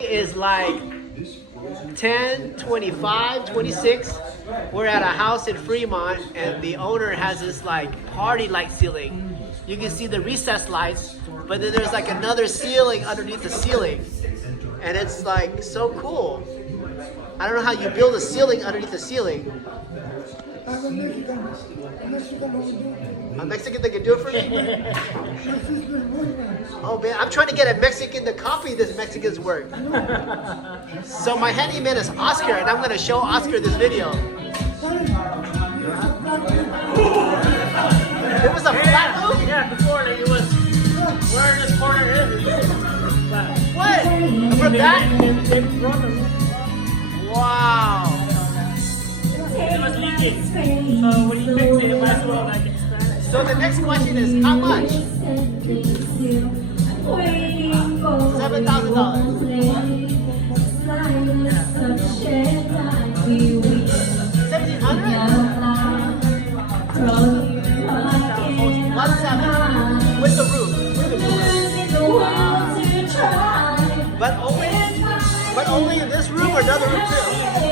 Is like 10, 25, 26. We're at a house in Fremont and the owner has this like party light ceiling. You can see the recessed lights, but then there's like another ceiling underneath the ceiling. And it's like so cool. I don't know how you build a ceiling underneath the ceiling. A Mexican that can do it for me? Oh man, I'm trying to get a Mexican to copy this Mexican's work. So my handyman is Oscar, and I'm going to show Oscar this video. It was a flat roof? Yeah, before it was where this corner is. What? From that? Wow. It was leaking. So when you fix it, it might as well like expand it. So the next question is how much? $1,700 with the roof. But only in this room or another room too?